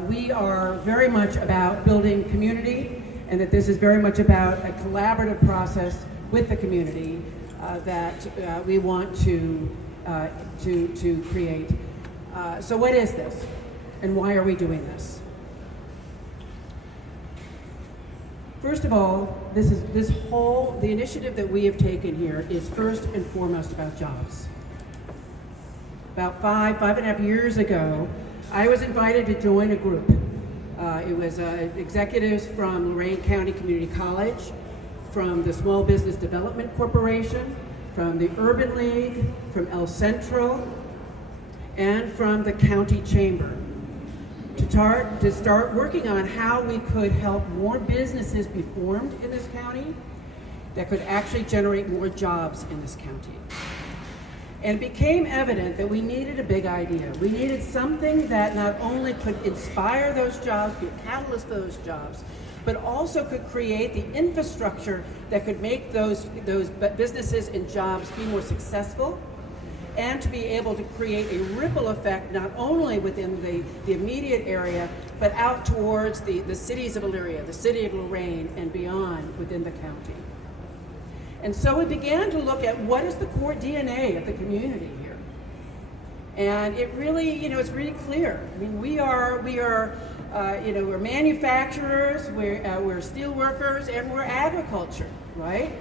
We are very much about building community, and that this is very much about a collaborative process with the community that we want to create. So what is this, and why are we doing this? First of all, the initiative that we have taken here is first and foremost about jobs. About five and a half years ago, I was invited to join a group. It was executives from Lorain County Community College, from the Small Business Development Corporation, from the Urban League, from El Centro, and from the County Chamber to start working on how we could help more businesses be formed in this county that could actually generate more jobs in this county. And it became evident that we needed a big idea. We needed something that not only could inspire those jobs, be a catalyst for those jobs, but also could create the infrastructure that could make those businesses and jobs be more successful, and to be able to create a ripple effect not only within the immediate area, but out towards the cities of Elyria, the city of Lorain, and beyond within the county. And so we began to look at what is the core DNA of the community here. And it really, it's really clear. I mean, we're manufacturers, we're steel workers, and we're agriculture, right?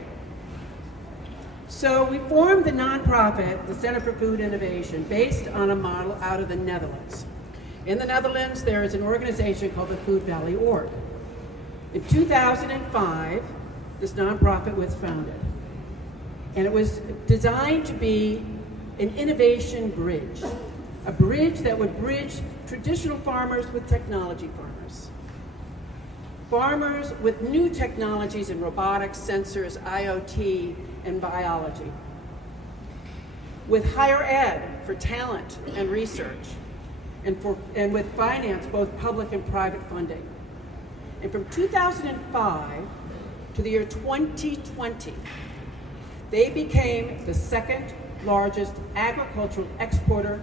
So we formed the nonprofit, the Center for Food Innovation, based on a model out of the Netherlands. In the Netherlands, there is an organization called the Food Valley Org. In 2005, this nonprofit was founded. And it was designed to be an innovation bridge, a bridge that would bridge traditional farmers with technology farmers, farmers with new technologies in robotics, sensors, IoT, and biology, with higher ed for talent and research, and with finance, both public and private funding. And from 2005 to the year 2020, they became the second largest agricultural exporter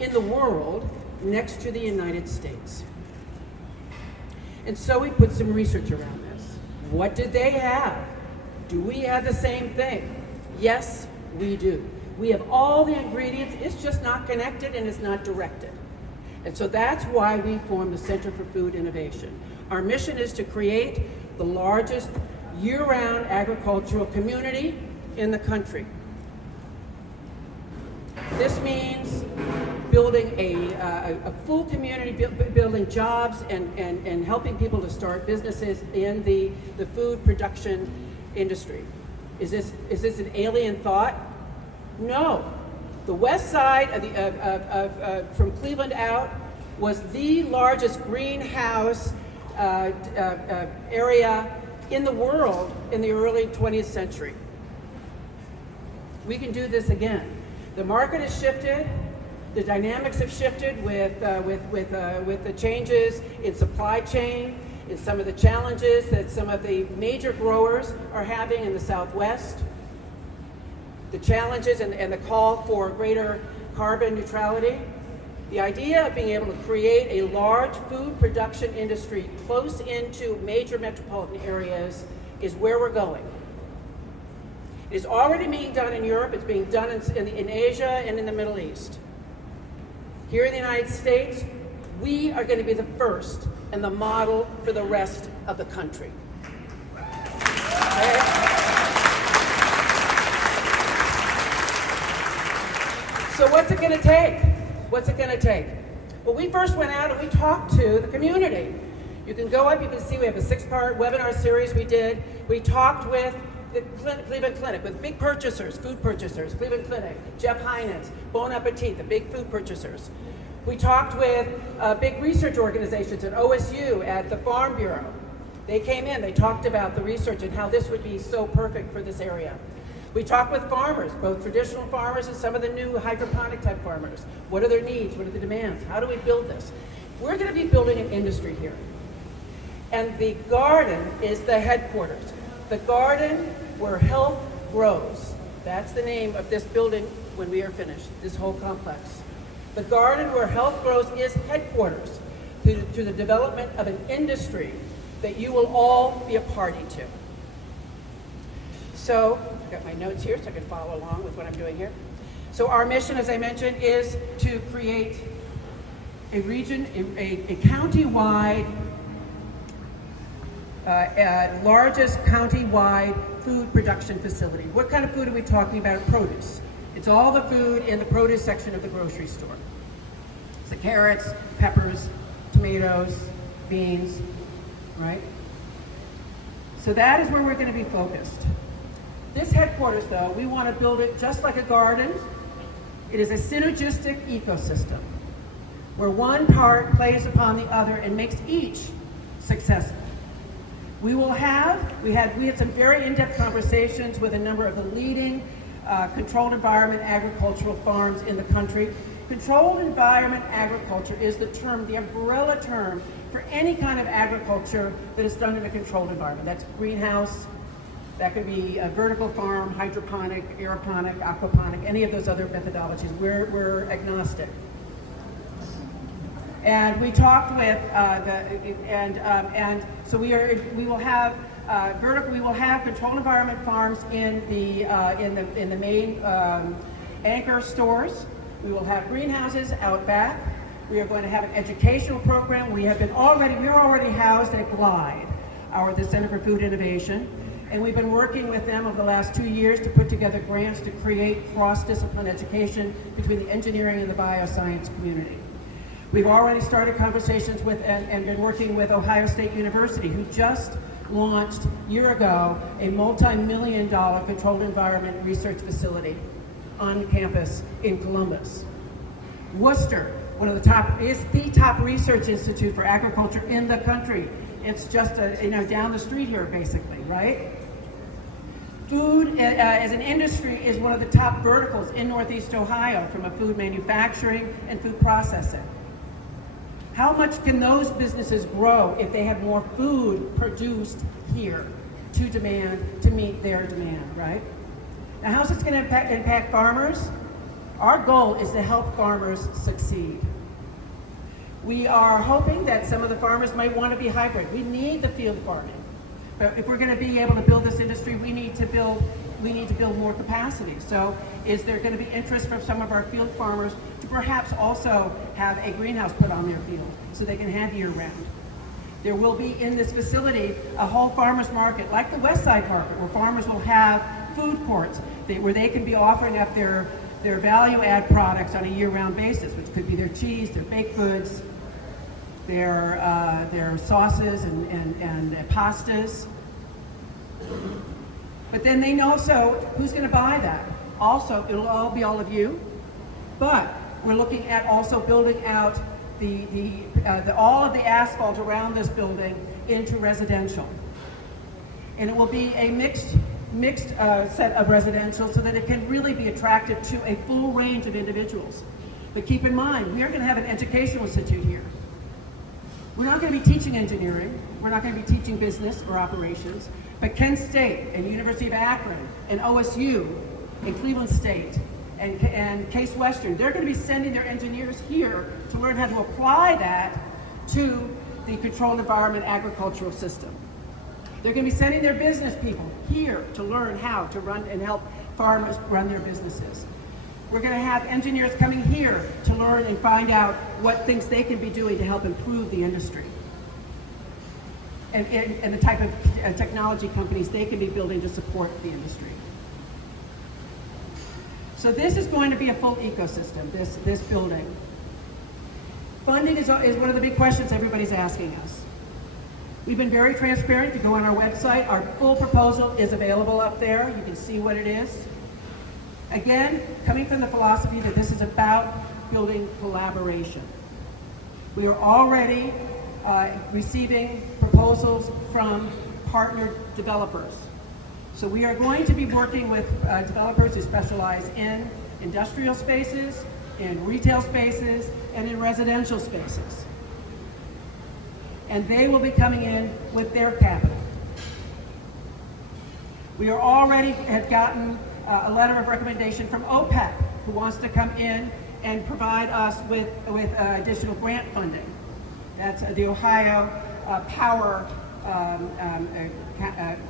in the world, next to the United States. And so we put some research around this. What did they have? Do we have the same thing? Yes, we do. We have all the ingredients, it's just not connected and it's not directed. And so that's why we formed the Center for Food Innovation. Our mission is to create the largest year-round agricultural community in the country. This means building a full community, building jobs and helping people to start businesses in the food production industry. Is this an alien thought? No. The west side from Cleveland out was the largest greenhouse area in the world in the early 20th century. We can do this again. The market has shifted. The dynamics have shifted with the changes in supply chain, in some of the challenges that some of the major growers are having in the Southwest, the challenges and the call for greater carbon neutrality. The idea of being able to create a large food production industry close into major metropolitan areas is where we're going. It is already being done in Europe, it's being done in Asia and in the Middle East. Here in the United States, we are going to be the first and the model for the rest of the country. Okay? So what's it going to take? What's it going to take? Well, we first went out and we talked to the community. You can go up, you can see we have a 6-part webinar series we did. We talked with the Cleveland Clinic, with big purchasers, food purchasers, Cleveland Clinic, Jeff Heinens, Bon Appetit, the big food purchasers. We talked with big research organizations at OSU, at the Farm Bureau. They came in, they talked about the research and how this would be so perfect for this area. We talked with farmers, both traditional farmers and some of the new hydroponic type farmers. What are their needs? What are the demands? How do we build this? We're going to be building an industry here. And the garden is the headquarters. The garden where health grows. That's the name of this building when we are finished, this whole complex. The garden where health grows is headquarters. through the development of an industry that you will all be a party to. So, I've got my notes here so I can follow along with what I'm doing here. So our mission, as I mentioned, is to create a region, a county-wide, largest county-wide food production facility. What kind of food are we talking about? Produce. It's all the food in the produce section of the grocery store. It's the carrots, peppers, tomatoes, beans, right? So that is where we're going to be focused. This headquarters, though, we want to build it just like a garden. It is a synergistic ecosystem where one part plays upon the other and makes each successful. We had some very in-depth conversations with a number of the leading controlled environment agricultural farms in the country. Controlled environment agriculture is the term, the umbrella term for any kind of agriculture that is done in a controlled environment. That's greenhouse, that could be a vertical farm, hydroponic, aeroponic, aquaponic, any of those other methodologies. We're agnostic. And we talked with so we will have vertical. We will have controlled environment farms in the main anchor stores. We will have greenhouses out back. We are going to have an educational program. We're already housed at GLIDE, the Center for Food Innovation, and we've been working with them over the last 2 years to put together grants to create cross-discipline education between the engineering and the bioscience community. We've already started conversations with and been working with Ohio State University, who just launched a year ago a multi-million-dollar controlled environment research facility on campus in Columbus. Worcester, is the top research institute for agriculture in the country. It's just down the street here, basically, right? Food as an industry is one of the top verticals in Northeast Ohio from a food manufacturing and food processing. How much can those businesses grow if they have more food produced here to meet their demand, right? Now, how's this going to impact farmers? Our goal is to help farmers succeed. We are hoping that some of the farmers might want to be hybrid. We need the field farming. But if we're going to be able to build this industry, we need to build more capacity. So is there going to be interest from some of our field farmers to perhaps also have a greenhouse put on their field so they can have year round? There will be in this facility a whole farmers market, like the West Side Market, where farmers will have food courts where they can be offering up their value add products on a year round basis, which could be their cheese, their baked goods, their sauces and pastas. But then they know, so who's going to buy that? Also, it'll all be all of you, but we're looking at also building out all of the asphalt around this building into residential. And it will be a mixed set of residential so that it can really be attractive to a full range of individuals. But keep in mind, we are going to have an educational institute here. We're not going to be teaching engineering. We're not going to be teaching business or operations. But Kent State and University of Akron and OSU and Cleveland State and Case Western, they're going to be sending their engineers here to learn how to apply that to the controlled environment agricultural system. They're going to be sending their business people here to learn how to run and help farmers run their businesses. We're going to have engineers coming here to learn and find out what things they can be doing to help improve the industry. And the type of technology companies they can be building to support the industry. So this is going to be a full ecosystem, this building. Funding is one of the big questions everybody's asking us. We've been very transparent. If you go on our website, our full proposal is available up there. You can see what it is. Again, coming from the philosophy that this is about building collaboration. We are already receiving proposals from partner developers. So we are going to be working with developers who specialize in industrial spaces, in retail spaces, and in residential spaces. And they will be coming in with their capital. We are already have gotten a letter of recommendation from OPEC, who wants to come in and provide us with additional grant funding. That's the Ohio Power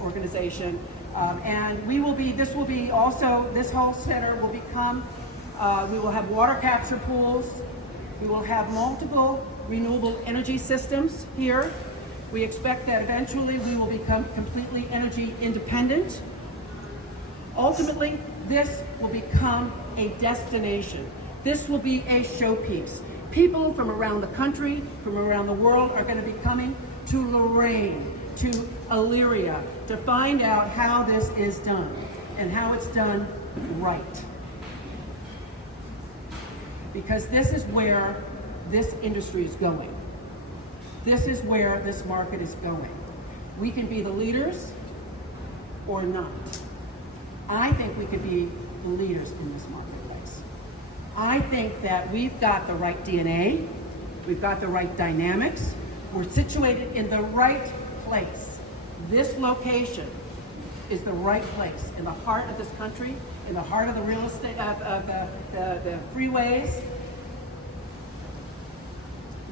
organization. And this whole center will become, we will have water capture pools. We will have multiple renewable energy systems here. We expect that eventually we will become completely energy independent. Ultimately, this will become a destination. This will be a showpiece. People from around the country, from around the world are going to be coming to Lorraine, to Elyria, to find out how this is done and how it's done right. Because this is where this industry is going. This is where this market is going. We can be the leaders or not. I think we could be the leaders in this marketplace. I think that we've got the right DNA, we've got the right dynamics, we're situated in the right place. This location is the right place, in the heart of this country, in the heart of the real estate, of the freeways,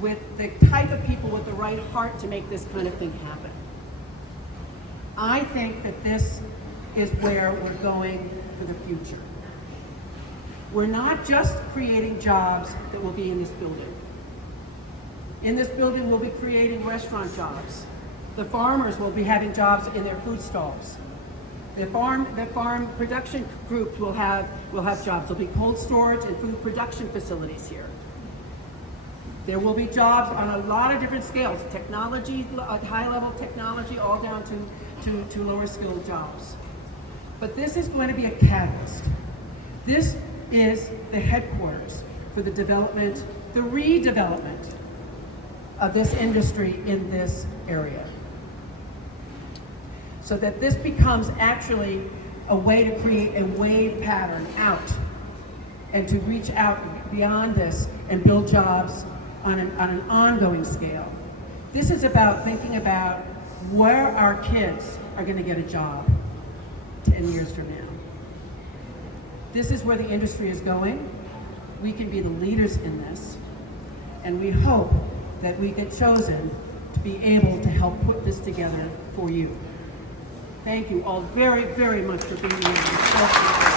with the type of people with the right heart to make this kind of thing happen. I think that this is where we're going for the future. We're not just creating jobs that will be in this building. In this building, we'll be creating restaurant jobs. The farmers will be having jobs in their food stalls. The farm production groups will have jobs. There'll be cold storage and food production facilities here. There will be jobs on a lot of different scales, technology, high-level technology, all down to lower skilled jobs. But this is going to be a catalyst. This is the headquarters for the development, the redevelopment of this industry in this area. So that this becomes actually a way to create a wave pattern out and to reach out beyond this and build jobs on an ongoing scale. This is about thinking about where our kids are going to get a job 10 years from now. This is where the industry is going. We can be the leaders in this, and we hope that we get chosen to be able to help put this together for you. Thank you all very, very much for being here.